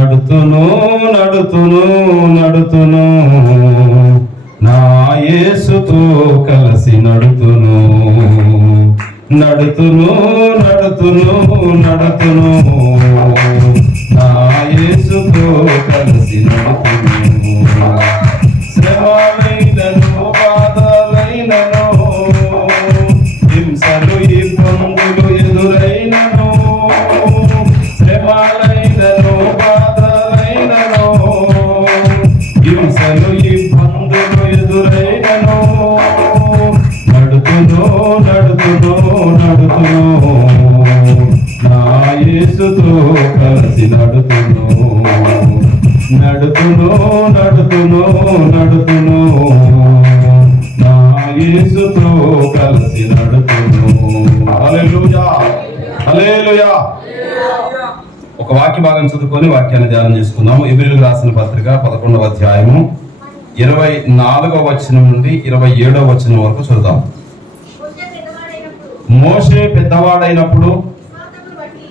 నడుతును నడుతును నడుతును. నా యేసుతో కలిసి నడుతును. నడుతును నడుతును నడుతును. హింసలు ఇబ్బందులు ఎదురైనను. నడుతును నడుతును నడుతును నా యేసుతో కలిసి నడుతును నడుతును నడుతును నడుతును నా యేసుతో కలిసి నడుతును హల్లెలూయా హల్లెలూయా. ఒక వాక్య భాగం చదువుకొని వాక్యాన్ని ధ్యానం చేసుకుందాము. ఎబ్రిల్ రాసిన పత్రిక పదకొండవ అధ్యాయము. ఇరవై నాలుగవ వచనం నుండి ఇరవై ఏడవ వచనం వరకు చూద్దాం మోసే పెద్దవాడైనప్పుడు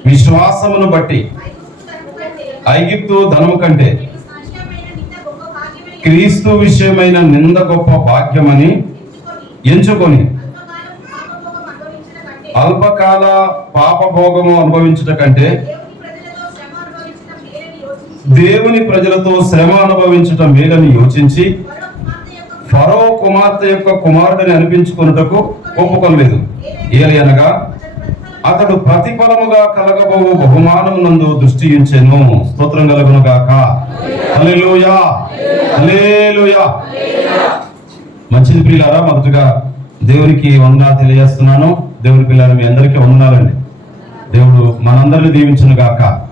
విశ్వాసమును బట్టి ఐగిప్తు ధనము కంటే క్రీస్తు క్రీస్తు విషయమైన నింద గొప్ప భాగ్యమని ఎంచుకొని అల్పకాల పాపభోగము అనుభవించుట కంటే దేవుని ప్రజలతో శ్రమ అనుభవించుట మేలని యోచించి ఫరో కుమార్తె యొక్క కుమారుడిని అనిపించుకొనుటకు ఏలి అనగా అతడు ప్రతిఫలముగా కలగబో బహుమానం నందు దృష్టి ఉంచెను స్తోత్రం కలుగును గాక మంచిది పిల్లారా మొదటగా దేవునికి వందనాలు తెలియజేస్తున్నాను. దేవుని పిల్లలు మీ అందరికీ వందనాలండి. దేవుడు మనందరిని దీవించును గాక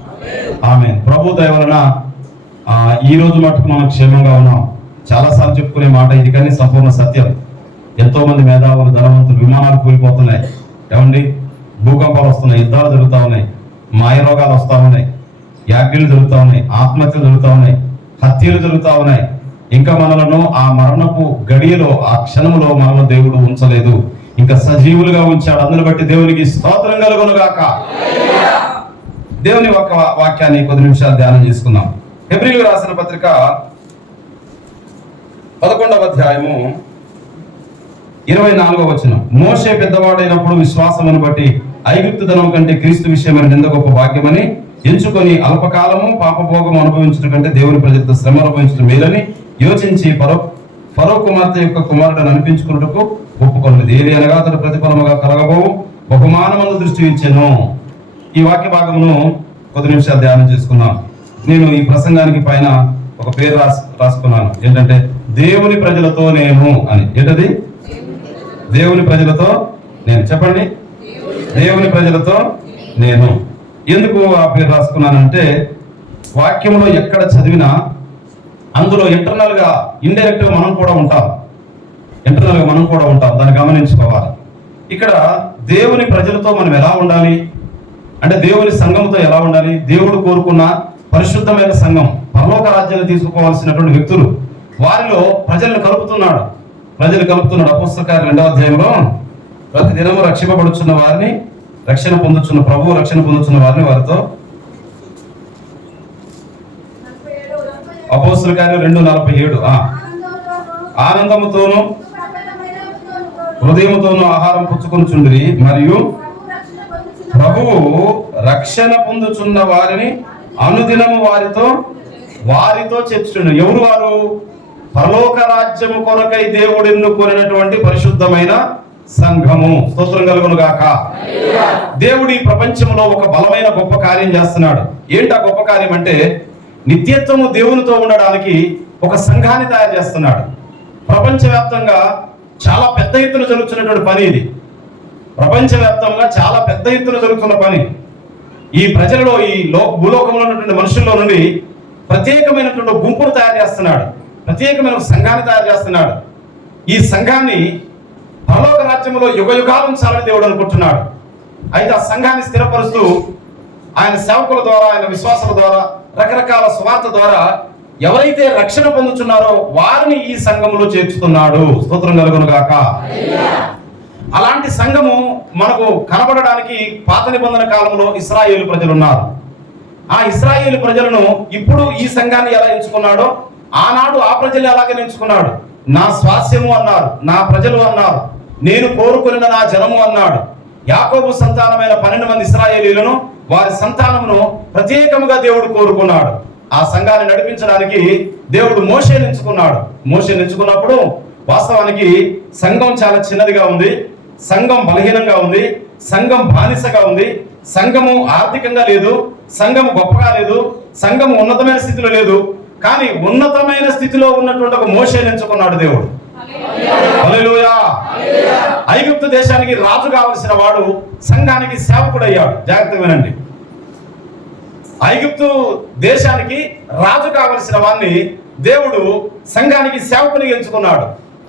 ఆమె ప్రభు దయ వలన ఈ రోజు మటుకు మనం క్షేమంగా ఉన్నాం. చాలాసార్లు చెప్పుకునే మాట ఇది కానీ సంపూర్ణ సత్యం. ఎంతో మంది మేధావులు ధనవంతులు విమానాలు కూలిపోతున్నాయి. ఏమండి? భూకంపాలు వస్తున్నాయి యుద్ధాలు జరుగుతూ ఉన్నాయి మాయ రోగాలు వస్తూ ఉన్నాయి యాగ్యులు జరుగుతూ ఉన్నాయి ఆత్మహత్యలు జరుగుతూ ఉన్నాయి హత్యలు జరుగుతూ ఉన్నాయి. ఇంకా మనలను ఆ మరణపు గడియలో ఆ క్షణములో మనల్ని దేవుడు ఉంచలేదు. ఇంకా సజీవులుగా ఉంచాడు. అందుని బట్టి దేవునికి స్తోత్రం కలుగునుగాక దేవుని ఒక వాక్యాన్ని కొద్ది నిమిషాలు ధ్యానం చేసుకుందాం. ఎబ్రిల్ రాసిన పత్రిక పదకొండవ అధ్యాయము ఇరవై నాలుగవ వచనం. మోషే పెద్దవాడైనప్పుడు విశ్వాసమును బట్టి ఐగుప్తు ధనం కంటే క్రీస్తు విషయమైన నింద గొప్ప భాగ్యమని ఎంచుకొని అల్పకాలము పాపభోగము అనుభవించడం కంటే దేవుని ప్రజలతో శ్రమ అనుభవించడం మేలని యోచించి పరో ఫరో కుమార్తె యొక్క కుమారుడు అనిపించుకున్నట్టుకు ఒప్పుకొన్నది ఏది అనగా అతడు ప్రతిఫలముగా కలగబోవు బహుమానమందు దృష్టి ఇచ్చాను ఈ వాక్య భాగమును కొద్ది నిమిషాలు ధ్యానం చేసుకున్నాం నేను ఈ ప్రసంగానికి పైన ఒక పేరు రాసు రాసుకున్నాను. ఏంటంటే దేవుని ప్రజలతో నేను అని. ఏంటది? దేవుని ప్రజలతో నేను. చెప్పండి. దేవుని ప్రజలతో నేను. ఎందుకు ఆ పేరు రాసుకున్నానంటే వాక్యంలో ఎక్కడ చదివినా అందులో ఇంటర్నల్గా ఇండైరెక్ట్గా మనం కూడా ఉంటాం. ఇంటర్నల్గా మనం కూడా ఉంటాం. దాన్ని గమనించుకోవాలి. ఇక్కడ దేవుని ప్రజలతో మనం ఎలా ఉండాలి? అంటే దేవుని సంఘంతో ఎలా ఉండాలి? దేవుడు కోరుకున్న పరిశుద్ధమైన సంఘం పరలోక రాజ్యాన్ని తీసుకోవాల్సినటువంటి వ్యక్తులు వారిలో ప్రజలను కలుపుతున్నాడు. ప్రజలు కలుపుతున్నాడు. అపుస్తకారి రెండవ అధ్యాయంలో ప్రతి దినము రక్షింపబడుచున్న వారిని రక్షణ పొందుతున్న ప్రభువు రక్షణ పొందుతున్న వారిని వారితో అపోస్తుల కార్యం రెండు నలభై ఏడు ఆనందముతోనూ ఆనందముతోను ఆహారం ఆహారం పుచ్చుకొనుచుండిరి మరియు ప్రభువు రక్షణ పొందుచున్న వారిని అనుదినము వారితో వారితో చెప్తున్న ఎవరు వారు? పరలోక రాజ్యము కొరకై దేవుడు ఎన్నుకొనినటువంటి పరిశుద్ధమైన సంఘము. స్తోత్రం కలుగును గాక దేవుడు ఈ ప్రపంచంలో ఒక బలమైన గొప్ప కార్యం చేస్తున్నాడు. ఏంటి ఆ గొప్ప కార్యం అంటే నిత్యత్వము దేవునితో ఉండడానికి ఒక సంఘాన్ని తయారు చేస్తున్నాడు. ప్రపంచవ్యాప్తంగా చాలా పెద్ద ఎత్తున జరుగుతున్నటువంటి పని ఇది. ప్రపంచవ్యాప్తంగా చాలా పెద్ద ఎత్తున జరుగుతున్న పని. ఈ ప్రజలలో ఈ లో భూలోకంలో ఉన్నటువంటి మనుషుల్లో నుండి ప్రత్యేకమైనటువంటి గుంపును తయారు చేస్తున్నాడు. ప్రత్యేకమైన సంఘాన్ని తయారు చేస్తున్నాడు. ఈ సంఘాన్ని పరలోక రాజ్యంలో యుగ యుగాలు ఉంచాలని దేవుడు అనుకుంటున్నాడు. అయితే ఆ సంఘాన్ని స్థిరపరుస్తూ ఆయన సేవకుల ద్వారా ఆయన విశ్వాసాల ద్వారా రకరకాల సువార్త ద్వారా ఎవరైతే రక్షణ పొందుతున్నారో వారిని ఈ సంఘంలో చేర్చుతున్నాడు. స్తోత్రం కలుగును గాక. అలాంటి సంఘము మనకు కనబడడానికి పాత నిబంధన కాలంలో ఇస్రాయేల్ ప్రజలు ఉన్నారు ఆ ఇస్రాయేల్ ప్రజలను ఇప్పుడు ఈ సంఘాన్ని ఎలా ఎంచుకున్నాడో ఆనాడు ఆ ప్రజలు అలాగే ఎంచుకున్నాడు. నా స్వాస్యము అన్నారు నా ప్రజలు అన్నారు నేను కోరుకున్న నా జనము అన్నాడు. యాకోబు సంతానమైన పన్నెండు మంది ఇస్రాయేలీలను వారి సంతానమును ప్రత్యేకముగా దేవుడు కోరుకున్నాడు. ఆ సంఘాన్ని నడిపించడానికి దేవుడు మోసే ఎంచుకున్నాడు. మోసే ఎంచుకున్నప్పుడు వాస్తవానికి సంఘం చాలా చిన్నదిగా ఉంది. సంఘం బలహీనంగా ఉంది సంఘం బానిసగా ఉంది సంఘము ఆర్థికంగా లేదు సంఘము గొప్పగా లేదు సంఘము ఉన్నతమైన స్థితిలో లేదు కానీ ఉన్నతమైన స్థితిలో ఉన్నటువంటి ఒక మోషేని ఎంచుకున్నాడు దేవుడు. ఐగుప్తు దేశానికి రాజు కావలసిన వాడు సంఘానికి సేవకుడు అయ్యాడు. జాగ్రత్తగా వినండి. ఐగుప్తు దేశానికి రాజు కావలసిన వాడిని దేవుడు సంఘానికి సేవకుని ఎంచుకున్నాడు.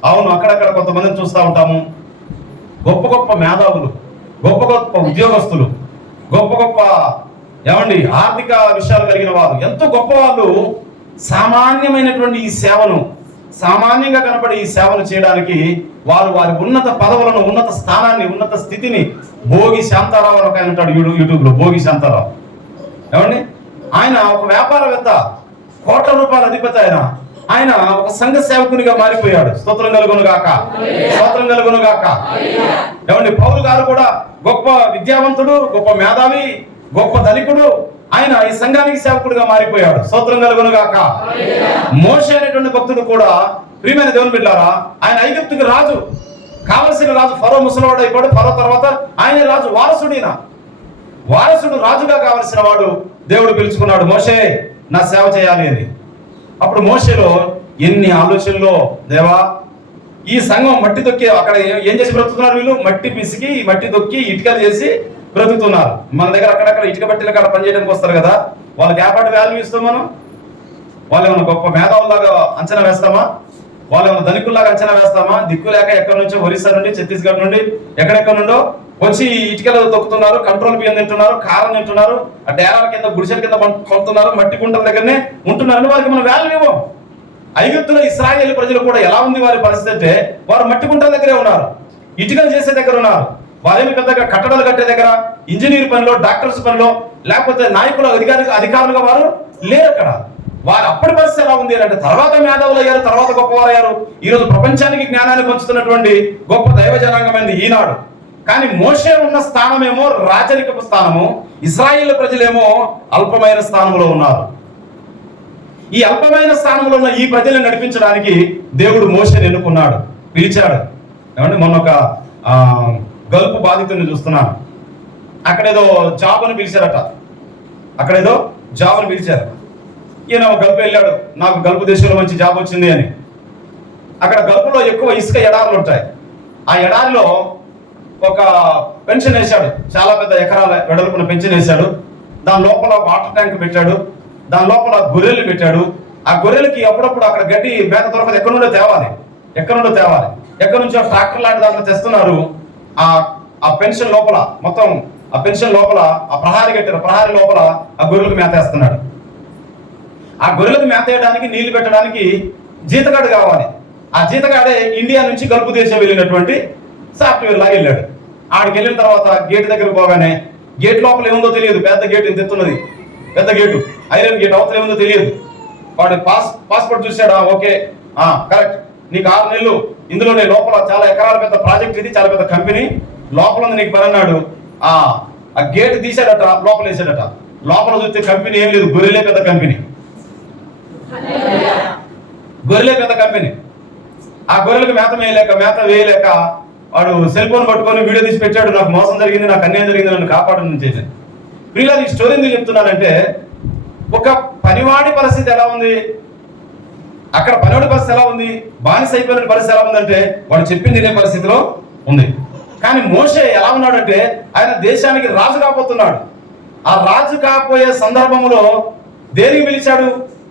అవును అక్కడక్కడ కొంతమందిని చూస్తూ ఉంటాము. గొప్ప గొప్ప మేధావులు గొప్ప గొప్ప ఉద్యోగస్తులు గొప్ప గొప్ప ఏమండి ఆర్థిక విషయాలు కలిగిన వారు. ఎంతో గొప్ప వాళ్ళు సామాన్యమైనటువంటి ఈ సేవను సామాన్యంగా కనపడే ఈ సేవను చేయడానికి వారు వారి ఉన్నత పదవులను ఉన్నత స్థానాన్ని ఉన్నత స్థితిని భోగి శాంతారావు అని ఒక ఆయన ఉంటాడు యూట్యూబ్ యూట్యూబ్లో భోగి శాంతారావు. ఏమండి? ఆయన ఒక వ్యాపారవేత్త కోట్ల రూపాయల అధిపతి ఆయన. ఆయన ఒక సంఘ సేవకునిగా మారిపోయాడు. స్తోత్రం కలుగును గాక. స్తోత్రం కలుగును గాక. ఏమండి పౌరు గారు కూడా గొప్ప విద్యావంతుడు గొప్ప మేధావి గొప్ప ధనికుడు. ఆయన ఈ సంఘానికి సేవకుడిగా మారిపోయాడు. స్తోత్రం కలుగును గాక. మోషే అనేటువంటి భక్తుడు కూడా ప్రియమైన దేవుని బిడ్డారా ఆయన ఐగుప్తుకి రాజు. కావలసిన రాజు ఫరో ముసలివాడు అయిపోయాడు. ఫరో తర్వాత ఆయన రాజు వారసుడినా వారసుడు రాజుగా కావలసిన వాడు దేవుడు పిలుచుకున్నాడు. మోషే నా సేవ చేయాలి అని. అప్పుడు మోసలో ఎన్ని ఆలోచనలో దేవా ఈ సంఘం మట్టి దొక్కి అక్కడ ఏం చేసి బ్రతుకుతున్నారు వీళ్ళు? మట్టి పిసికి మట్టి దొక్కి ఇటుకలు చేసి బ్రతుకుతున్నారు. మన దగ్గర అక్కడక్కడ ఇటుక బట్టీల కాడ పనిచేయడానికి వస్తారు కదా వాళ్ళకి ఏపాటి వాల్యూ ఇస్తాం మనం? వాళ్ళు ఏమైనా గొప్ప మేధావులాగా అంచనా వేస్తామా? వాళ్ళు ఏమైనా ధనికుల్లాగా అంచనా వేస్తామా? దిక్కు లేక ఎక్కడి నుంచో ఒరిస్సా నుండి ఛత్తీస్గఢ్ నుండి ఎక్కడెక్కడ నుండో? వచ్చి ఈ ఇటుకలు తొక్కుతున్నారు కంట్రోల్ బియ్యం తింటున్నారు కారం తింటున్నారు ఆ డేరాల కింద గుడిసెల కింద పం- కొంటున్నారు మట్టి గుంటల దగ్గరనే ఉంటున్నారు. వారికి మనం వాల్యూ ఇవ్వం. ఐగుప్తులో ఇస్రాయేల్ ప్రజలు కూడా ఎలా ఉంది వారి పరిస్థితి అంటే వారు మట్టి గుంటల దగ్గరే ఉన్నారు ఇటుకలు చేసే దగ్గర ఉన్నారు. వారేమి పెద్దగా కట్టడాలు కట్టే దగ్గర ఇంజనీర్ పనిలో డాక్టర్స్ పనిలో లేకపోతే నాయకులు అధికారి అధికారులుగా వారు లేరు అక్కడ. వారు అప్పటి పరిస్థితి ఎలా ఉంది అంటే తర్వాత మేధావులు అయ్యారు తర్వాత గొప్పవారు అయ్యారు. ప్రపంచానికి జ్ఞానాన్ని పంచుతున్నటువంటి గొప్ప దైవ జనాంగమైంది ఈనాడు. కానీ మోషే ఉన్న స్థానమేమో రాజరికపు స్థానము ఇస్రాయిల్ ప్రజలేమో అల్పమైన స్థానంలో ఉన్నారు. ఈ అల్పమైన స్థానంలో ఉన్న ఈ ప్రజలను నడిపించడానికి దేవుడు మోషని ఎన్నుకున్నాడు పిలిచాడు. ఏమంటే మొన్న ఒక గల్పు బాధితుని చూస్తున్నాను. అక్కడేదో జాబ్ అని పిలిచారట. అక్కడేదో జాబ్ అని పిలిచారు. ఈయన గల్పు వెళ్ళాడు. నాకు గల్పు దేశంలో మంచి జాబ్ వచ్చింది అని. అక్కడ గల్పులో ఎక్కువ ఇసుక ఎడారులు ఉంటాయి. ఆ ఎడారిలో ఒక పెన్షన్ వేశాడు. చాలా పెద్ద ఎకరాల వెడల్పున పెన్షన్ వేశాడు. దాని లోపల వాటర్ ట్యాంక్ పెట్టాడు. దాని లోపల గొర్రెలు పెట్టాడు. ఆ గొర్రెలకి అప్పుడప్పుడు అక్కడ గడ్డి మేత దొరకదు. ఎక్కడి నుండో తేవాలి. ఎక్కడి నుండో తేవాలి. ఎక్కడి నుంచో ట్రాక్టర్ లాంటి దాంట్లో తెస్తున్నారు. ఆ ఆ పెన్షన్ లోపల మొత్తం ఆ పెన్షన్ లోపల ఆ ప్రహారీ కట్టారు ప్రహారీ లోపల ఆ గొర్రెలకు మేత వేస్తున్నాడు. ఆ గొర్రెలకు మేత వేయడానికి నీళ్ళు పెట్టడానికి జీతగాడు కావాలి. ఆ జీతగాడే ఇండియా నుంచి గల్పు దేశం వెళ్ళినటువంటి సాఫ్ట్వేర్ లాగా వెళ్ళాడు. ఆడికి వెళ్ళిన తర్వాత గేట్ దగ్గర పోగానే గేట్ లోపల ఏముందో తెలియదు. పెద్ద గేట్ ఇంత ఎత్తున్నది. పెద్ద గేటు. ఐరన్ గేట్ అవతల ఏముందో తెలియదు. వాడు పాస్ పాస్పోర్ట్ చూశాడా? ఓకే. ఆ కరెక్ట్. నీకు ఆరు నెలలు. ఇందులోనే లోపల చాలా ఎకరాల పెద్ద ప్రాజెక్ట్ ఇది చాలా పెద్ద కంపెనీ. లోపల ఉంది నీకు పని అన్నాడు ఆ ఆ గేట్ తీసాడట లోపల వేసాడట లోపల చూస్తే కంపెనీ ఏం లేదు. గొర్రెలే పెద్ద కంపెనీ. గొర్రెలే పెద్ద కంపెనీ. ఆ గొర్రెలకు మేత వేయలేక మేత వేయలేక వాడు సెల్ ఫోన్ పట్టుకొని వీడియో తీసి పెట్టాడు నాకు మోసం జరిగింది నాకు అన్యాయం జరిగింది నన్ను కాపాడని చేశాను ప్రియుల ఈ స్టోరీ ఎందుకు చెప్తున్నానంటే ఒక పనివాడి పరిస్థితి ఎలా ఉంది? అక్కడ పనివాడి పరిస్థితి ఎలా ఉంది? బానిస అయిపోయిన పరిస్థితి ఎలా ఉందంటే వాడు చెప్పింది తినే పరిస్థితిలో ఉంది. కానీ మోషే ఎలా ఉన్నాడంటే ఆయన దేశానికి రాజు కాబోతున్నాడు. ఆ రాజు కాకపోయే సందర్భంలో దేనికి పిలిచాడు?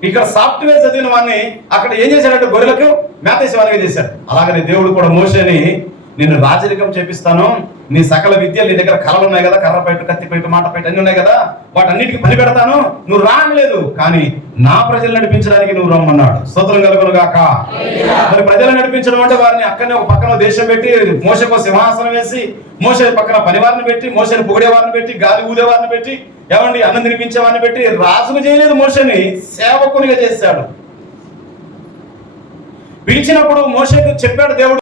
ఇక్కడ సాఫ్ట్వేర్ చదివిన వాడిని అక్కడ ఏం చేశాడంటే గొర్రెలకు మేతేసేవానిగా చేశాడు అలాగనే దేవుడు కూడా మోసేని నేను రాజరికం చేపిస్తాను. నీ సకల విద్యలు నీ దగ్గర కళలు ఉన్నాయి కదా కర్ర పెట్టు కత్తి పెట్టు మాట పెట్టు అన్ని ఉన్నాయి కదా వాటన్నిటికీ పని పెడతాను. నువ్వు రానలేదు కానీ నా ప్రజలు నడిపించడానికి నువ్వు రమ్మన్నాడు. స్తోత్రం కలుగును గాక మరి ప్రజలు నడిపించడం అంటే వారిని అక్కడనే ఒక పక్కన దేశం పెట్టి మోసకు సింహాసనం వేసి మోస పక్కన పనివారిని పెట్టి మోసని పొగిడేవారిని పెట్టి గాలి ఊదేవారిని పెట్టి ఏమండి అన్నం తినిపించేవారిని పెట్టి రాజుకు చేయలేదు మోసని సేవకునిగా చేశాడు. పిలిచినప్పుడు మోసకు చెప్పాడు దేవుడు